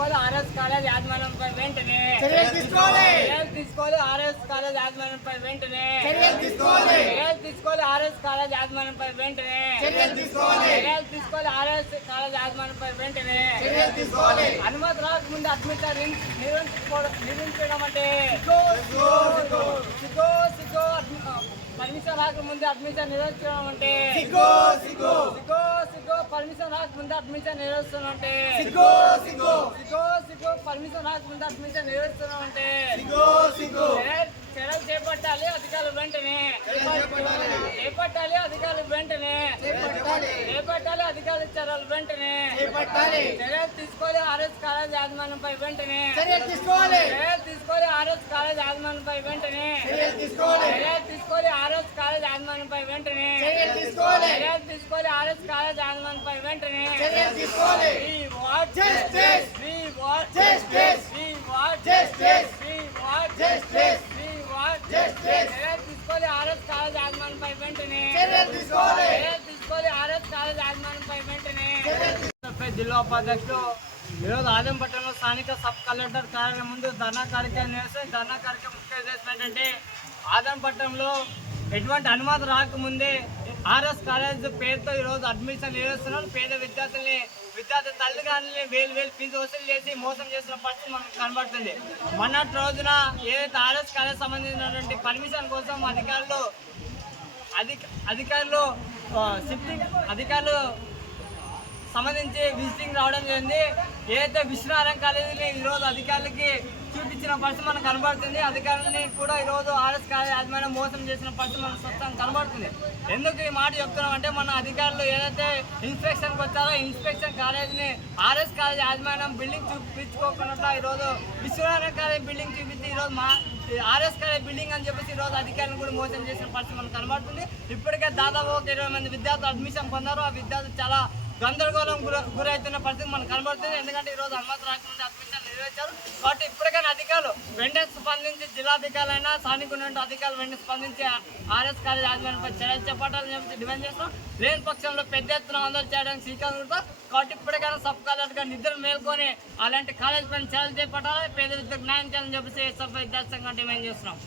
తీసుకోవాలి RS college యాజమాన్యంపై వెంటనే చర్యలు తీసుకోవాలి. చర్యలు తీసుకోవాలి ఆర్ఎస్ కాలేజ్ యాజమాన్యంపై వెంటనే చర్యలు తీసుకోవాలి. చర్యలు తీసుకోవాలి ఆర్ఎస్ కాలేజ్ యాజమాన్యంపై వెంటనే చర్యలు తీసుకోవాలి. చర్యలు తీసుకోవాలి ఆర్ఎస్ కాలేజ్ యాజమాన్యంపై వెంటనే చర్యలు తీసుకోవాలి. అనుమతి రాకముందు అడ్మిషన్ నిర్మించడం అంటే సిగో పర్మిషన్ రాకముందు అడ్మిషన్ నిర్వహించడం అంటే సిగ్గో సిగ్గో సిగో పర్మిషన్ రాకముందు అడ్మిషన్ నిర్వహిస్తున్నాం అంటే సిగ్గో సిగ్గో సిగో పర్మిషన్ రాకముందు అడ్మిషన్ నిర్వహిస్తున్నాం అంటే సిగ్గో సిగ్గో చర్యలు చేపట్టాలి అధికారులు వెంటనే చేపట్టాలి అధికారులు వెంటనే చేపట్టాలి అధికారుల చర్యలు వెంటనే చర్యలు తీసుకోవాలి ఆర్ఎస్ కాలేజ్ యాజమాన్యంపై వెంటనే చర్యలు తీసుకోవాలి. చర్యలు తీసుకోవాలి ఆర్ఎస్ కాలేజ్ యాజమాన్యంపై వెంటనే చర్యలు తీసుకోవాలి. చర్యలు తీసుకోవాలి ఆర్ఎస్ కాలేజ్ యాజమాన్యంపై వెంటనే చర్యలు తీసుకోవాలి. చర్యలు తీసుకోవాలి ఆర్ఎస్ కాలేజ్ యాజమాన్యంపై వెంటనే చర్యలు తీసుకోవాలి. We want Justice. We want Justice. We want Justice. We want Justice. We want Justice. చర్యలు తీసుకోవాలి ఆర్ఎస్ కాలేజ్ యాజమాన్యంపై వెంటనే చర్యలు తీసుకోవాలి. చర్యలు తీసుకోవాలి ఆర్ఎస్ కాలేజ్ యాజమాన్యంపై వెంటనే చర్యలు జిల్లా ఉపాధ్యక్షులు ఈరోజు ఆదంపట్నంలో స్థానిక సబ్ కలెక్టర్ కార్యాలయం ముందు ధర్నా కార్యక్రమం చేస్తే ధర్నా కార్యక్రమం ముఖ్య ఉద్దేశం ఏంటంటే ఆదంపట్నంలో ఎటువంటి అనుమతి రాకముందే ఆర్ఎస్ కాలేజ్ పేరుతో ఈరోజు అడ్మిషన్ నిర్వహిస్తున్నారు. పేద విద్యార్థి తల్లిదండ్రులని వేలు ఫీజు వసూలు చేసి మోసం చేసిన పరిస్థితి మనకు కనబడుతుంది. మొన్నటి రోజున ఏదైతే ఆర్ఎస్ కాలేజ్ సంబంధించినటువంటి పర్మిషన్ కోసం అధికారులు సంబంధించి విజిటింగ్ రావడం జరిగింది. ఏదైతే విశ్వనారాయణ కాలేజీని ఈరోజు అధికారులకి చూపించిన పరిస్థితి మనకు కనబడుతుంది. అధికారులని కూడా ఈరోజు ఆర్ఎస్ కాలేజ్ యాజమాన్యం మోసం చేసిన పరిస్థితి మనకు స్పష్టంగా కనబడుతుంది. ఎందుకు ఈ మాట చెప్తున్నాం అంటే మన అధికారులు ఏదైతే ఇన్స్పెక్షన్కి వచ్చారో ఇన్స్పెక్షన్ కాలేజీని ఆర్ఎస్ కాలేజ్ యాజమాన్యం బిల్డింగ్ చూపించుకోకుండా ఈరోజు విశ్వనారాయణ కాలేజ్ బిల్డింగ్ చూపించి ఈరోజు ఆర్ఎస్ కాలేజ్ బిల్డింగ్ అని చెప్పేసి ఈరోజు అధికారులను కూడా మోసం చేసిన పరిస్థితి మనకు కనబడుతుంది. ఇప్పటికే దాదాపు 20 మంది విద్యార్థులు అడ్మిషన్ పొందారు. ఆ విద్యార్థులు చాలా గందరగోళం గురవుతున్న పరిస్థితి మనకు కనబడుతుంది. ఎందుకంటే ఈరోజు అనుమతి రాకుండా అడ్మిషన్ నిర్వహించారు. కాబట్టి ఇప్పటికైనా అధికారులు వెంటనే స్పందించి జిల్లాధికారులైనా స్థానిక ఉన్న అధికారులు వెంటనే స్పందించి ఆర్ఎస్ కాలేజ్ యాజమాన్యంపై చర్యలు చేపట్టాలని చెప్పి డిమాండ్ చేస్తాం. లేని పక్షంలో పెద్ద ఎత్తున ఆందోళన చేయడానికి శ్రీకారం చుడతాం. కాబట్టి ఇప్పటికైనా సబ్ కలెక్టర్గా నిధులు మేల్కొని అలాంటి కాలేజ్ పైన చర్యలు చేపట్టాలి, పేద విద్యకు న్యాయం చేయాలని చెప్పేసి ఎస్ఎఫ్ఐ విద్యార్థి సంఘం డిమాండ్ చేస్తున్నాం.